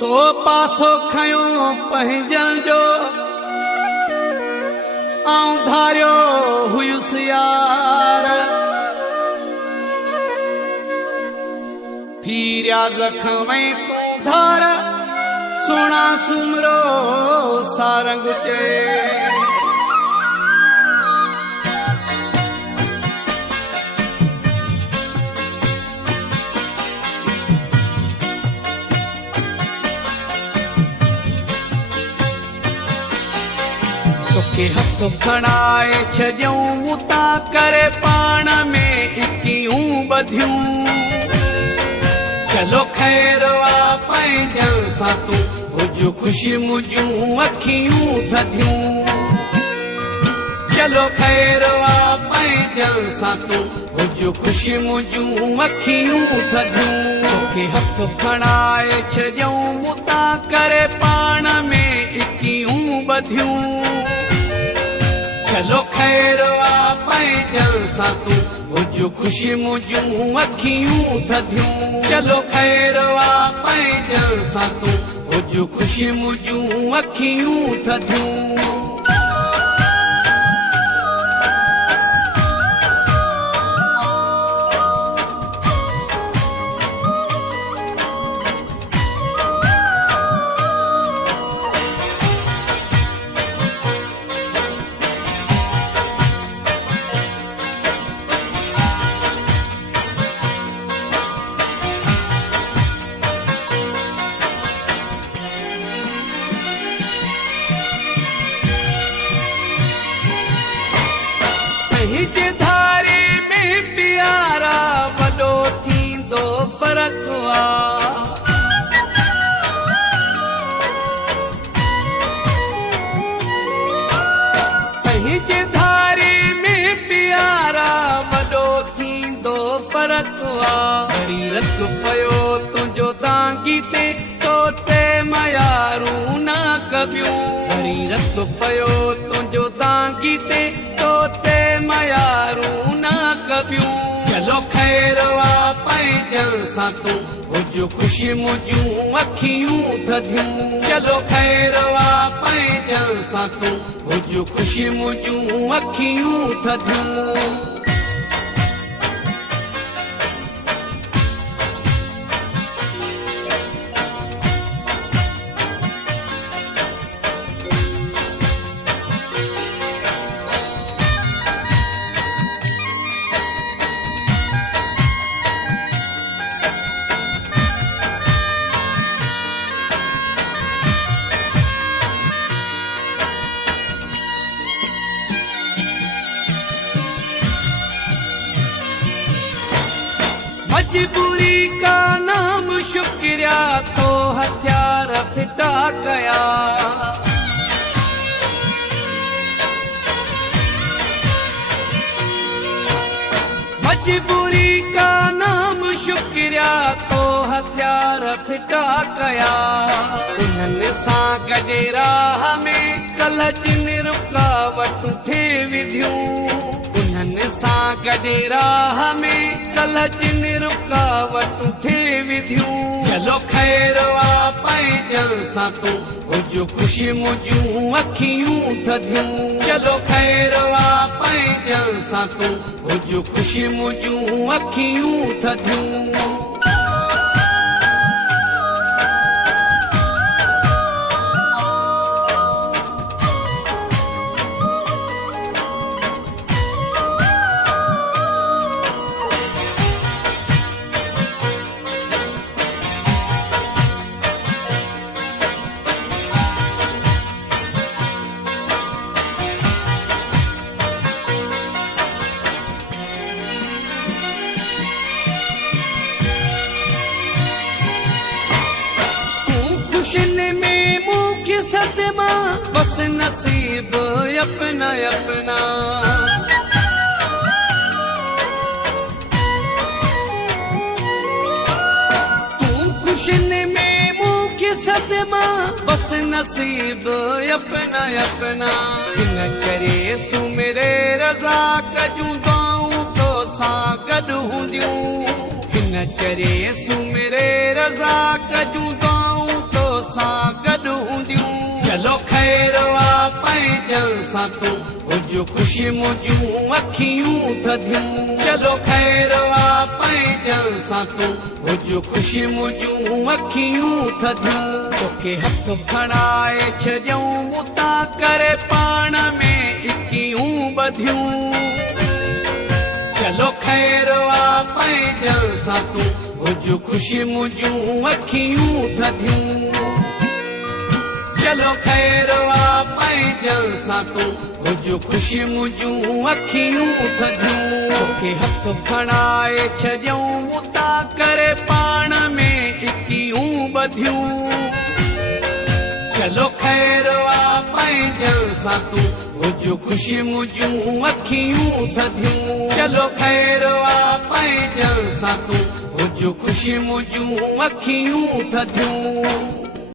तो पासो खयो पंहिंजल जो आऊं धारियो हुयुसि यार थीरिया ज़ख़्म तूं धार सोना सुमरो सारंग चे तोखे हथ खणाए छॾियूं ता करे पाण में इकियूं ॿधियूं चलो ख़ैर वा पंहिंजनि सां तूं हुज ख़ुशि मुंहिंजूं अखियूं थधियूं चलो ख़ैर वा पंहिंजनि सां तूं हुज ख़ुशि मुंहिंजूं अखियूं थधियूं तोखे हथ खणाए छॾियूं ता करे पाण में इकियूं ॿधियूं चलो ख़ैर वा पंहिंजनि सां तूं हुज ख़ुशि मुंहिंजूं अखियूं थधियूं चलो ख़ैर वा पंहिंजनि सां तूं हुज ख़ुशि मुंहिंजूं अखियूं थधियूं हिते धारे में प्यारा वॾो थींदो फ़र्क़ु हिते धारे में प्यारा वॾो थींदो फ़र्क़ु वरी रत पियो तुंहिंजो दांगी ते तोते मयारूं न कबियूं वरी रत पियो तुंहिंजो दांगी ते तोते मयारूं न कबियूं चलो ख़ैर वा पंहिंजनि सां तूं हुज ख़ुशि मुंहिंजूं अखियूं थधियूं चलो ख़ैर वा पंहिंजनि सां तूं हुज ख़ुशि मुंहिंजूं अखियूं थधियूं मजबूरी का नाम शुक्रिया तो हथियार फिटा गया मजबूरी का नाम शुक्रिया तो हथियार फिटा गया उन्हनि सां गॾे राह में कल्ह जिन रुकावटूं थे विधियूं उन्हनि सां गॾे राह में कल्ह जिन रुकावटूं थे विधियूं चलो ख़ैर वा पंहिंजनि सां तूं हुज ख़ुशि मुंहिंजूं अखियूं थधियूं चलो ख़ैर वा पंहिंजनि सां तूं हुज ख़ुशि मुंहिंजूं अखियूं थधियूं खुशिन में मूंखे सदमा बस नसीब अपना अपना तू खुशिन में मूंखे सदमा बस नसीब अपना अपना इन करे सुमिरे रज़ा कजूं दाऊं तो सां गॾु हूंदियूं इन करे सुमिरे रज़ा कजूं दाऊं तो चलो खैर वा पंहिंजनि सां तूं हुज ख़ुशी मुंहिंजूं अखियूं थधियूं चलो खैर वा पंहिंजनि सां तूं हुज ख़ुशी मुंहिंजूं अखियूं थधियूं तोखे हथ खणाए छॾियऊं मुता करे पाण में इकियूं ॿधियूं चलो खैर वा पंहिंजनि सां तूं हुज ख़ुशी मुंहिंजूं अखियूं थधियूं चलो खैर वा पंहिंजनि सां तूं हुज ख़ुशी मुंहिंजूं अखियूं थधियूं तोखे हथ खणाए छॾियऊं मुता करे पाण में इकियूं ॿधियूं चलो खैर वा पंहिंजनि सां तूं हुज ख़ुशी मुंहिंजूं अखियूं थधियूं चलो खैर वा पंहिंजनि सां तूं हुज ख़ुशी मुंहिंजूं अखियूं थधियूं